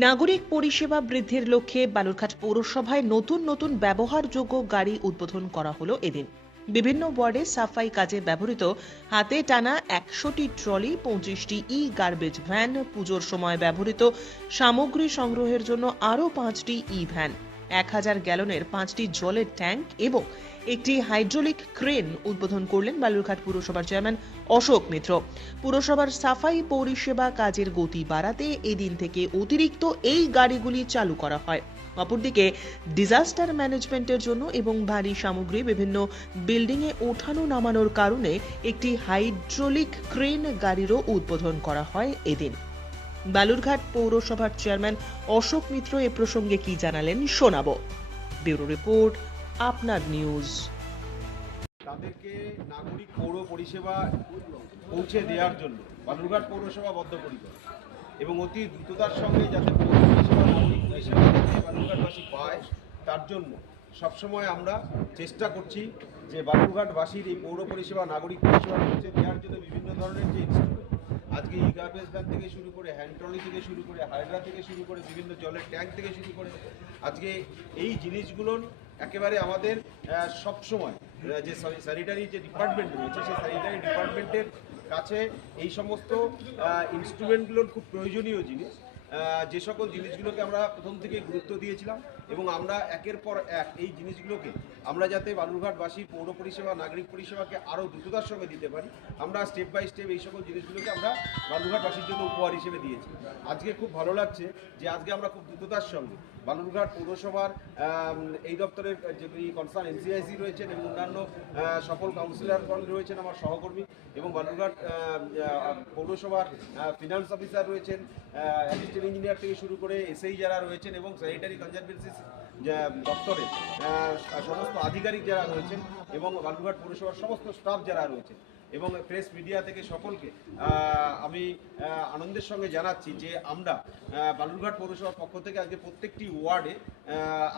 নাগরিক পরিষেবা বৃদ্ধির লক্ষ্যে বালুরঘাট পৌরসভায় নতুন নতুন ব্যবহারযোগ্য গাড়ি উদ্বোধন করা হলো এদিন। বিভিন্ন ওয়ার্ডে সাফাই কাজে ব্যবহৃত হাতে টানা একশোটি ট্রলি, পঁচিশটি ই গার্বেজ ভ্যান, পুজোর সময় ব্যবহৃত সামগ্রী সংগ্রহের জন্য আরও পাঁচটি ই ভ্যান এক হাজার গ্যালনের পাঁচটি জলের ট্যাঙ্ক এবং একটি হাইড্রোলিক ক্রেন উদ্বোধন করলেন বালুরঘাট পুরসভার চেয়ারম্যান অশোক মিত্র। পুরসভার সাফাই পরিষেবা কাজের গতি বাড়াতে এদিন থেকে অতিরিক্ত এই গাড়িগুলি চালু করা হয়। অপরদিকে ডিজাস্টার ম্যানেজমেন্টের জন্য এবং ভারী সামগ্রী বিভিন্ন বিল্ডিংয়ে ওঠানো নামানোর কারণে একটি হাইড্রোলিক ক্রেন গাড়িরও উদ্বোধন করা হয় এদিন। বালুরঘাট পৌরসভার চেয়ারম্যান অশোক মিত্র এ প্রসঙ্গে কি জানালেন শোনাব। ব্যুরো রিপোর্ট, আপনার নিউজ। তাদেরকে নাগরিক পৌর পরিষেবা পৌঁছে দেওয়ার জন্য বালুরঘাট পৌরসভা বদ্ধপরিকর এবং অতি দ্রুততার সঙ্গে যাতে পৌর পরিষেবা যাতে বালুরঘাটবাসী পায়, তার জন্য সবসময় আমরা চেষ্টা করছি যে বালুরঘাটবাসীর এই পৌর পরিষেবা নাগরিক পরিষেবা পৌঁছে দেওয়ার জন্য বিভিন্ন ধরনের যে ইনস্ট্রুমেন্ট আজকে ই থেকে শুরু করে হ্যান্ড থেকে শুরু করে হাইড্রা থেকে শুরু করে বিভিন্ন জলের ট্যাঙ্ক থেকে শুরু করে আজকে এই জিনিসগুলোর একেবারে আমাদের সবসময় যে স্যানিটারি যে ডিপার্টমেন্ট রয়েছে, সেই স্যানিটারি ডিপার্টমেন্টের কাছে এই সমস্ত ইনস্ট্রুমেন্টগুলোর খুব প্রয়োজনীয় জিনিস। যে সকল জিনিসগুলোকে আমরা প্রথম থেকে গুরুত্ব দিয়েছিলাম এবং আমরা একের পর এক এই জিনিসগুলোকে আমরা যাতে বালুরঘাটবাসী, পৌর পরিষেবা, নাগরিক পরিষেবাকে আরও দ্রুততার সঙ্গে দিতে পারি, আমরা স্টেপ বাই স্টেপ এই সকল জিনিসগুলোকে আমরা বালুরঘাটবাসীর জন্য উপহার হিসেবে দিয়েছি। আজকে খুব ভালো লাগছে যে আজকে আমরা খুব দ্রুততার সঙ্গে বালুরঘাট পৌরসভার এই দপ্তরের যে কনসার্ন এনসিআইসি রয়েছেন এবং অন্যান্য সকল কাউন্সিলরগণ রয়েছেন আমার সহকর্মী এবং বালুরঘাট পৌরসভার ফিনান্স অফিসার রয়েছেন অ্যাসিস্ট্যান্ট ইঞ্জিনিয়ার থেকে শুরু করে এসআই যারা রয়েছেন এবং স্যানিটারি কনজারভেন্সি দপ্তরে সমস্ত আধিকারিক যারা রয়েছেন এবং বালুরঘাট পৌরসভার সমস্ত স্টাফ যারা রয়েছেন এবং প্রেস মিডিয়া থেকে সকলকে আমি আনন্দের সঙ্গে জানাচ্ছি যে আমরা বালুরঘাট পৌরসভার পক্ষ থেকে আজকে প্রত্যেকটি ওয়ার্ডে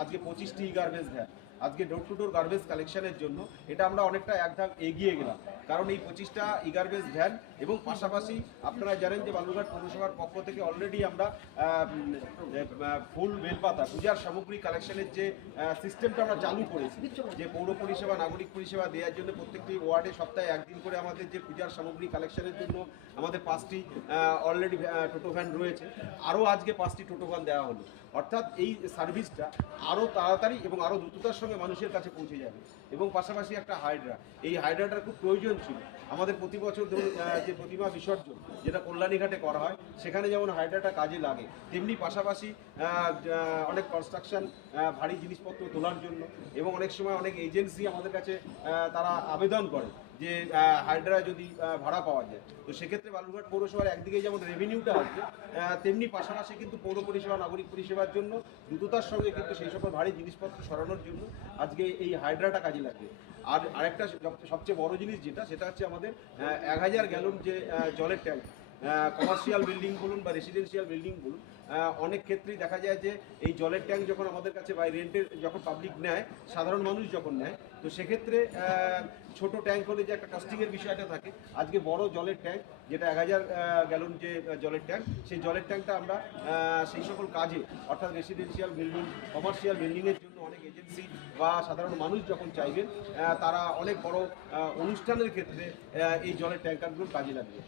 আজকে পঁচিশটি গার্বেজ ভ্যান আজকে ডোর টু ডোর গার্বেজ কালেকশনের জন্য, এটা আমরা অনেকটা এক ধাপ এগিয়ে গেলাম। কারণ এই পঁচিশটা ই গার্বেজ ভ্যান এবং পাশাপাশি আপনারা জানেন যে বালুরঘাট পৌরসভার পক্ষ থেকে অলরেডি আমরা ফুল বেলপাতা, পূজার সামগ্রী কালেকশনের যে সিস্টেমটা আমরা চালু করেছি, যে পৌর পরিষেবা, নাগরিক পরিষেবা দেওয়ার জন্য প্রত্যেকটি ওয়ার্ডে সপ্তাহে একদিন করে আমাদের যে পূজার সামগ্রী কালেকশনের জন্য আমাদের পাঁচটি অলরেডি টোটো ভ্যান রয়েছে। আরও আজকে পাঁচটি টোটো ভ্যান দেওয়া হলো। অর্থাৎ এই সার্ভিসটা আরও তাড়াতাড়ি এবং আরও দ্রুততার সঙ্গে মানুষের কাছে পৌঁছে যাবে। এবং পাশাপাশি একটা হাইড্রা এই হাইড্রাটার খুব প্রয়োজন ছিল। আমাদের প্রতি বছর ধরুন যে প্রতিমা বিসর্জন, যেটা কল্যাণীঘাটে করা হয়, সেখানে যেমন হাইড্রাটা কাজে লাগে, তেমনি পাশাপাশি অনেক কনস্ট্রাকশন ভারী জিনিসপত্র তোলার জন্য। এবং অনেক সময় অনেক এজেন্সি আমাদের কাছে তারা আবেদন করে। যে হাইড্রা যদি ভাড়া পাওয়া যায়। তো সেক্ষেত্রে বালুরঘাট পৌরসভার একদিকে যেমন রেভিনিউটা আসবে তেমনি পাশাপাশি কিন্তু পৌর পরিষেবা, নাগরিক পরিষেবার জন্য দ্রুততার সঙ্গে কিন্তু সেই সকল ভারী জিনিসপত্র সরানোর জন্য আজকে এই হাইড্রাটা কাজে লাগবে। আর আরেকটা সবচেয়ে বড় জিনিস যেটা, সেটা হচ্ছে আমাদের এক হাজার গ্যালন যে জলের ট্যাঙ্ক কমার্শিয়াল বিল্ডিং বলুন বা রেসিডেন্সিয়াল বিল্ডিং বলুন অনেক ক্ষেত্রেই দেখা যায় যে এই জলের ট্যাঙ্ক যখন আমাদের কাছে বা রেন্টের যখন পাবলিক নেয়, সাধারণ মানুষ যখন নেয়, তো সেক্ষেত্রে ছোট ট্যাঙ্ক হলে যে একটা কস্টিংয়ের বিষয়টা থাকে। আজকে বড় জলের ট্যাঙ্ক যেটা এক হাজার গ্যালন যে জলের ট্যাঙ্ক সেই জলের ট্যাঙ্কটা আমরা সেই সকল কাজে, অর্থাৎ রেসিডেন্সিয়াল বিল্ডিং কমার্শিয়াল বিল্ডিংয়ের জন্য অনেক এজেন্সি বা সাধারণ মানুষ যখন চাইবেন তারা অনেক বড় অনুষ্ঠানের ক্ষেত্রে এই জলের ট্যাঙ্কারগুলো কাজে লাগবে